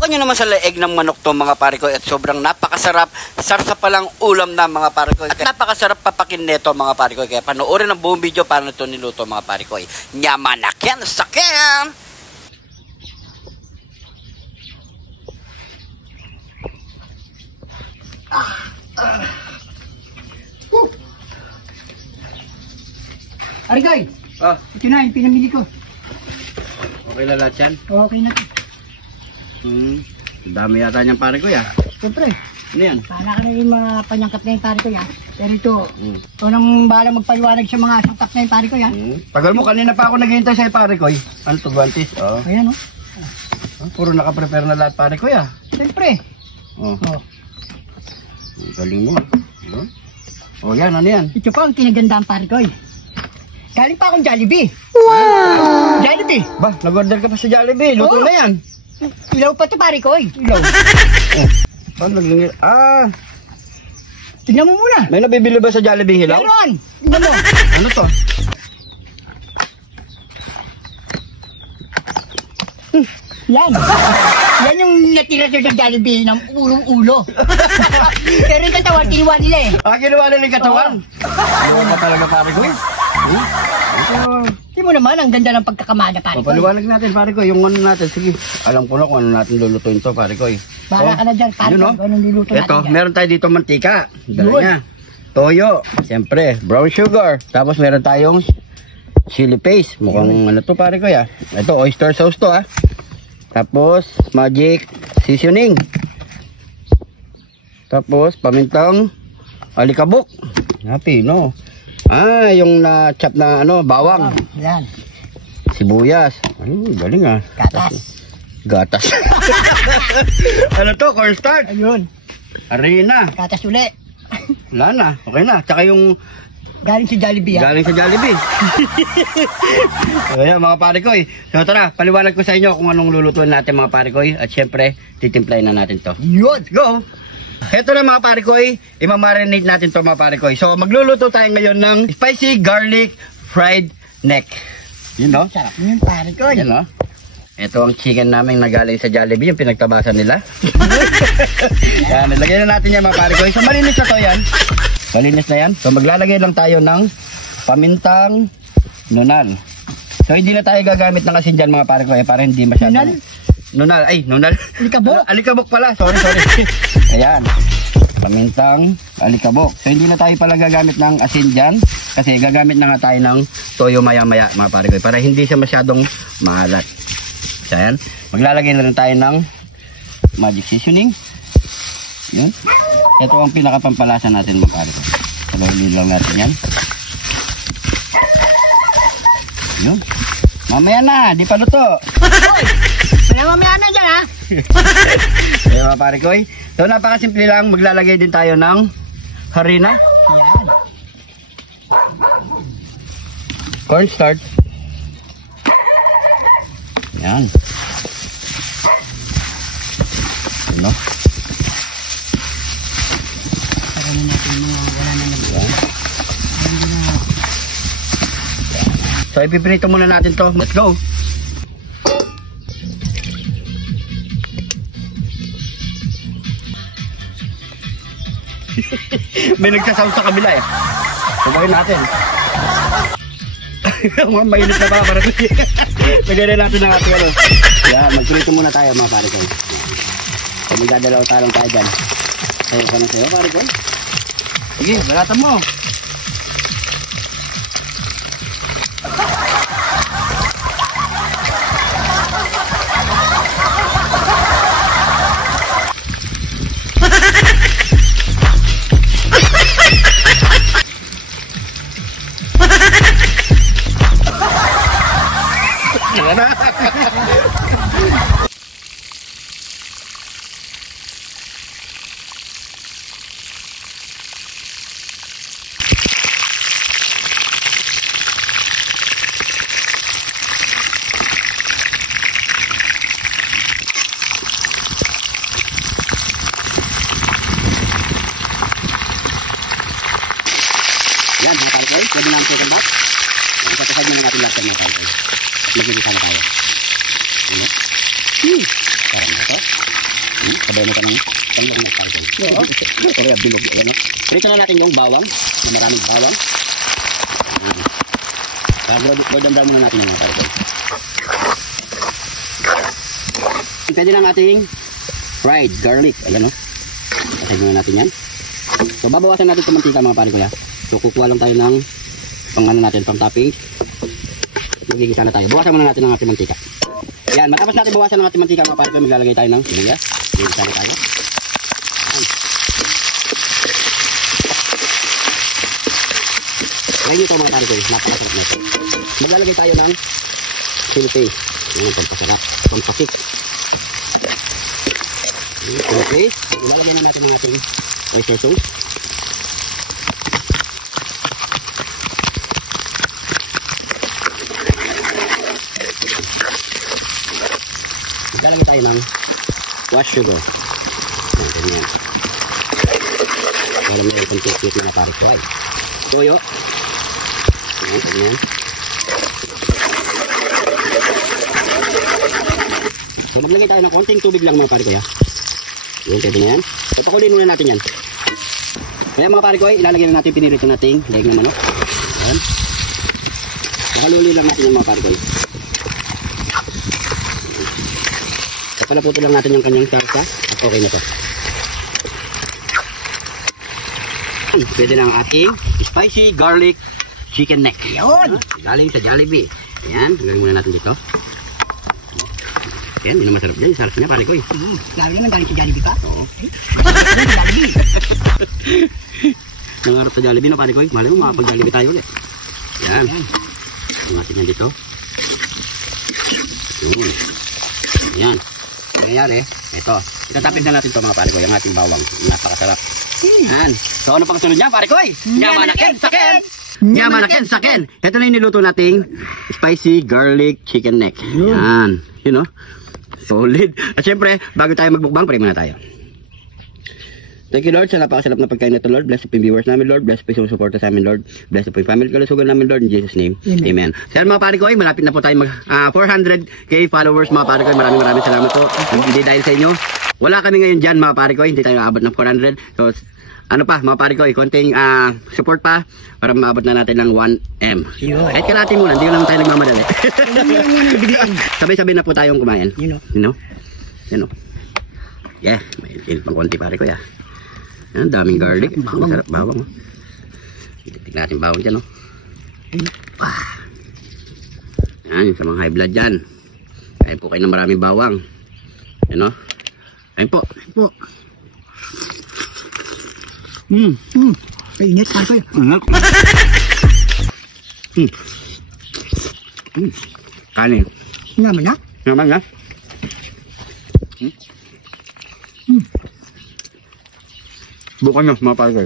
Subukan nyo naman sa leeg ng manok to mga pare ko at sobrang napakasarap. Sarsa palang ulam na mga pare ko. At napakasarap papakin neto mga pare ko. Kaya panoorin ang buong video paano ito niluto mga pare ko. Nyamanakin sakin! Arigay! Ah, Ito na yung pinamili ko. okay na lahat yan? Okay na. Ang dami yata niyang pare ko ya. Siyempre, Ano yan? pahala ka na yung mga panyangkap na yung pare ko yan. Pero ito, ito nang bahala magpaliwanag sa mga sangkap na yung pare ko yan. Tagal mo, kanina pa ako naghihintay sa'yo pare ko. Ano to, guantes? Oh. Ayan o. Puro nakaprepare na lahat pare ko ya. Siyempre. Oh. Oh. Galing mo. Oh, yan, ano yan? Ito pa ang kinagandaan pare ko. Galing pa akong Jollibee. Wow! Jollibee. Ba, nag-order ka pa sa Jollibee. Luto Oo. na yan. Ilaw pa ito pare ko. Ilaw. Paano naging... Tingnan mo muna. may nabibili ba sa Jollibee hilaw? Meron. Tingnan mo. Ano to? Yan. Yan yung natira sa Jollibee ng ulo-ulo. Pero yung katawan, kinuha nila eh. Ginawa na yung katawan. Ano pa talaga pare ko Hindi mo naman, ang ganda ng pagkakamada pare ko. Papaliwanag natin pare ko, yung ano natin. Sige, alam ko na kung ano natin lulutuin to pare ko. Bahala ka na dyan, pare Yun, ko. oh. Kung anong niluto natin Ito, dyan. meron tayo dito mantika. Dala Yun. niya. Toyo. Siyempre, brown sugar. Tapos meron tayong chili paste. Mukhang ano to pare ko ya. Ito, oyster sauce to Tapos, magic seasoning. Tapos, pamintang alikabok. Happy, no? Yung na-chop na bawang. Yan. Sibuyas. Galing Gatas. Gatas. Ano to? Cornstarch. Ayun. Harina. Gatas uli. Wala na. Okay na. Tsaka yung Galing sa Jollibee yan. galing sa Jollibee. Ayan mga pare ko. So tara, paliwanag ko sa inyo kung anong lulutuin natin mga pare ko. At syempre, titimplahin na natin to. Yun. Go! Ito na mga pare ko, imamarinate natin to mga pare ko. So magluluto tayo ngayon ng spicy garlic fried neck. Yun no? Sarap yun pare ko. Yan no? Ito ang chicken namin na galing sa Jollibee, yung pinagtabasan nila. Yan, nilagay na natin yan mga pare ko. So malinis na to yan. Malinis na yan. So maglalagay lang tayo ng pamintang nunal. So hindi na tayo gagamit ng asin dyan mga pare ko para hindi masyadong... Nunal? Nunal. Alikabok. Alikabok pala. Sorry. Ayan. Pamintang alikabok. So hindi na tayo pala gagamit ng asin dyan. Kasi gagamit na nga tayo ng toyo maya-maya mga pare ko. Para hindi siya masyadong maalat. So ayan. Maglalagay na rin tayo ng magic seasoning. Yan. Ito ang pinakapampalasa natin mga pare ko. Saluhin lang natin yan. Yun. Mamaya na, di pa luto. Mamaya na dyan ha. Ayan mga pare ko. So napakasimple lang, maglalagay din tayo ng harina. Yan. Cornstarch. Yan. Ano? Paganin natin mga wala na naman. So ipiprito muna natin to. Let's go. May nagsasound sa kabila eh. Subukin natin. Mainit na ba para lagyan na natin ang ating ano. Yan, magprito muna tayo mga pare ko. So magdadalaw talong tayo dyan. Sayo ka na sa'yo pare ko. Sige, balatan mo. Yan, mga kalkoy. Pwede namin second back. Isasasad muna natin lahat mga kalkoy. Mag-inisama tayo. Ano? Parang ito. Sabay mo ka ng pangyayon. Oo. Kaya bilog. Ano? Prito na natin yung bawang. Na maraming bawang. Golden brown muna natin yung mga pare. Pwede lang ating fried garlic. Ayan o. Pasay muna natin yan. So babawasan natin sa mantika mga pare ko ya. So kukuha lang tayo ng pang topping. Magigisa na tayo. Bawasan muna natin ang ating mantika. Ayan, matapos natin bawasan ang ating mantika mga pare ko, maglalagay tayo ng sibuyas. Magigisa na tayo. Try nyo ito mga pare ko, napakasarap na ito. Maglalagay tayo ng chili paste. Ayan, pampasarap, pampasik. Chili paste. Ilalagay na natin ang ating oyster sauce. Maglalagay tayo ng wash sugar. Ayan, ganyan. Walang meron kong cute na pare ko ay. Toyo. Ayan, ganyan. So maglagay tayo ng konting tubig lang mga pare ko ya. Ayan, pwede na yan. Papakulin muna natin yan. Kaya mga pare ko ay ilalagay na natin pinirito nating daig na manok. Ayan. Pakaluli lang natin yung mga pare ko ay. Palaputin lang natin yung kanyang sarsa at okay na to. Pwede na ang ating spicy garlic chicken neck. Yun! Galing sa Jollibee. Ayan, gawin muna natin dito. Ayan, yun ang masarap dyan. Sarap niya pare ko eh. Lalo naman galing sa Jollibee pa. Oo. Jollibee. Nangarap sa Jollibee na pare ko eh. Malay mo makapag-Jollibee tayo ulit. Ayan. Ang natin yan dito. Ayan. Nangyayari, ito. Itatapin na natin ito mga pare ko, yung ating bawang. Napakasarap. Yan. So ano pang sunod niya pare ko? Yamanaken saken! Yamanaken saken! Ito na yung niluto nating spicy garlic chicken neck. Yan. You know? Solid. At syempre, bago tayo magbukbang, pray muna tayo. Thank you Lord sa napakasarap na pagkain nito Lord. Bless po yung viewers namin Lord. Bless po yung suporta sa amin Lord. Bless po yung family kalusugan namin Lord. In Jesus name. Amen. So yan mga pare ko ay malapit na po tayo mag 400k followers mga pare ko. Maraming salamat po. Hindi dahil sa inyo. Wala kami ngayon dyan mga pare ko. Hindi tayo aabot ng 400. So ano pa mga pare ko ay konting support pa para maabot na natin ng 1M. Kahit kalahati muna. Hindi lang tayo nagmamadali. Sabay-sabay na po tayong kumain. You know? Yeah. May pang konti pare ko ya. Yan, daming garlic. Masarap bawang. Tignan natin bawang dyan, no? Yan, sa mga high blood dyan. Kain po kayo ng maraming bawang. Yan, no? Kain po. Init pa ito. Kanin. Naman na? Naman na? Bukan nyo, mga pare ko.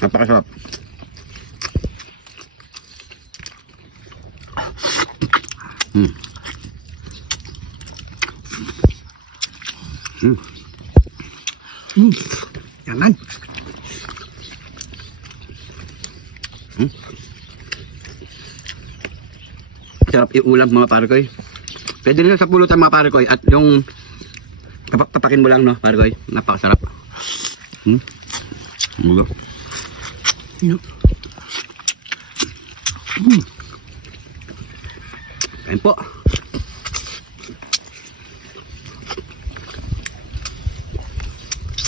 Napakasarap. Yaman. Sarap iulam mga pare ko. Pwede rin sa pulutan mga pare ko. At yung tapakin mo lang no pare ko. Napakasarap. Ano? Kain po.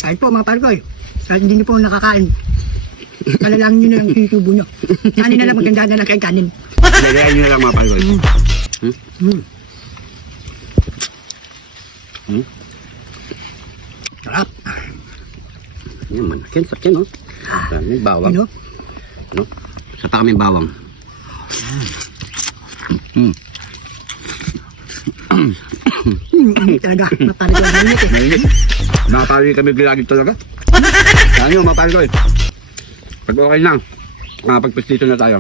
Kain po mga parkoy. Kahit hindi niyo po nakakain. Kalalangin niyo na lang yung tubo niyo. Kanin na lang, maganda na lang kayo kanin. Lagayan nyo na lang mga parkoy. Sarap. Yan man. Sakyan no? May bawang. Ano? No? Sa pa kaming bawang. Talaga, maparikoy na init eh. Mainit. Nakapari kami gilagid talaga. Saan nyo mga parkoy? Pag okay na, pagpistito na tayo.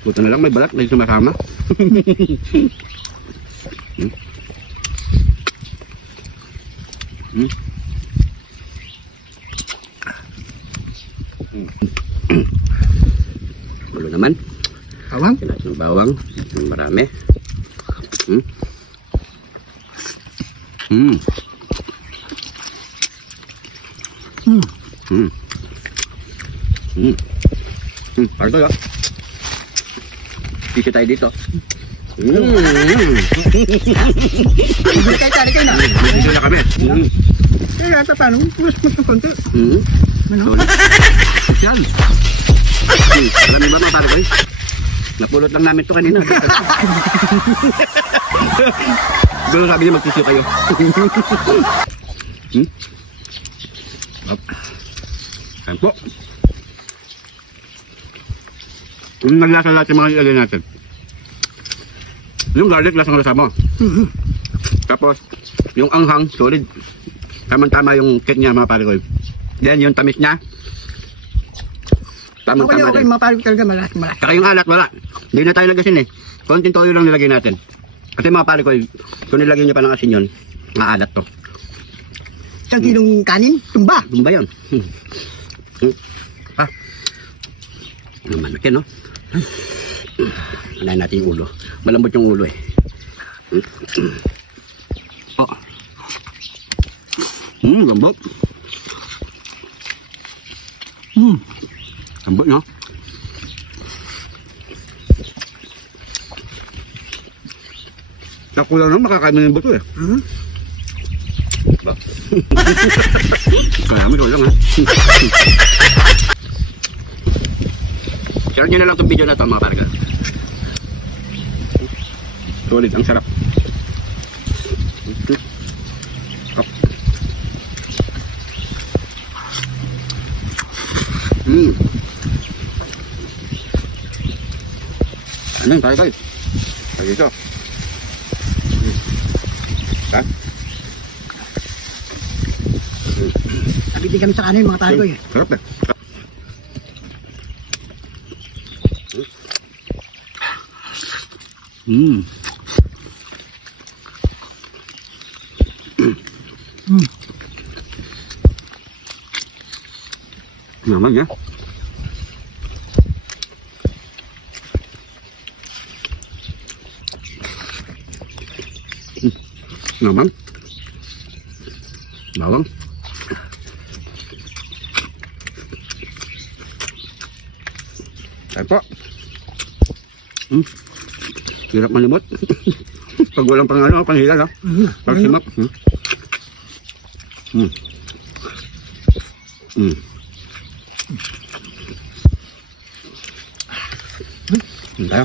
Buto na lang may balat, may sumasama. Ulo naman. Bawang. Kaya natin yung bawang. Marami. Parang tayo. Sisi tayo dito. Hindi kayo tari kayo na. Dito na kami. Kaya ata paano? Mas ng konti. Ano? Yan. Alam niyo ba mga pare ko? Napulot lang namin ito kanina. Pero sabi niya magtisiyo kayo. Ayan po. Naglasa lahat yung mga ilagay natin. Yung garlic, lasang lasa mo. Tapos, yung anghang, solid. Tama-tama yung cake niya mga pare ko. Then, yung tamis niya. Tama-tama Okay, rin. mga pare talaga malas. Saka yung alat, wala. Hindi na tayo lagasin eh. Konting toyo lang nilagay natin. Kasi mga pare ko, kung nilagay niyo pa ng asin yun, maalat to. Isang kilong kanin, tumba. Ano ba yun? Naman, okay no? Anayin natin yung ulo. Malambot yung ulo eh. Oh. Lambot. Lambot no? Ako lang naman makakain ng buto eh. Ba? Kaya mo lang ha. Share nyo na lang itong video na ito mga parga. Solid, ang sarap. Ano yung tayo guys? Lagi ito. Ha? Nabitin kami sa kanin mga pare ko eh. Sarap eh. Naman ya. Naman. Bawang. Ayan po. Hirap malimot. Pag walang panghilal ha. Pag simap. Tayo.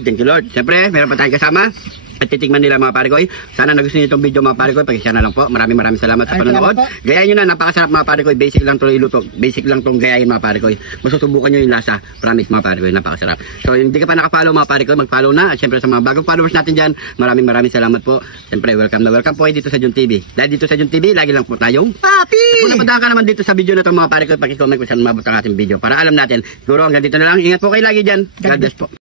Thank you Lord. Siyempre, meron pa tayong kasama. At titigman nila mga pare ko. Sana nagustuhan niyo itong video mga pare ko. Pag-share na lang po. Maraming salamat sa panonood. Gayahin nyo na. Napakasarap mga pare ko. Basic lang itong iluto. Basic lang itong gayahin mga pare ko. Masusubukan nyo yung lasa. Promise mga pare ko. Napakasarap. So hindi ka pa nakapollow mga pare ko. Mag-follow na. At siyempre sa mga bagong followers natin dyan. Maraming salamat po. Siyempre welcome na welcome po kayo dito sa Jun TV. Dahil dito sa Jun TV, lagi lang po tayong Papi! kung napunta ka naman dito sa video na ito mga pare ko, paki-comment kung saan mabot ang ating video. Para alam natin. Siguro hanggang dito na lang. Ingat po kayo lagi dyan. God bless po.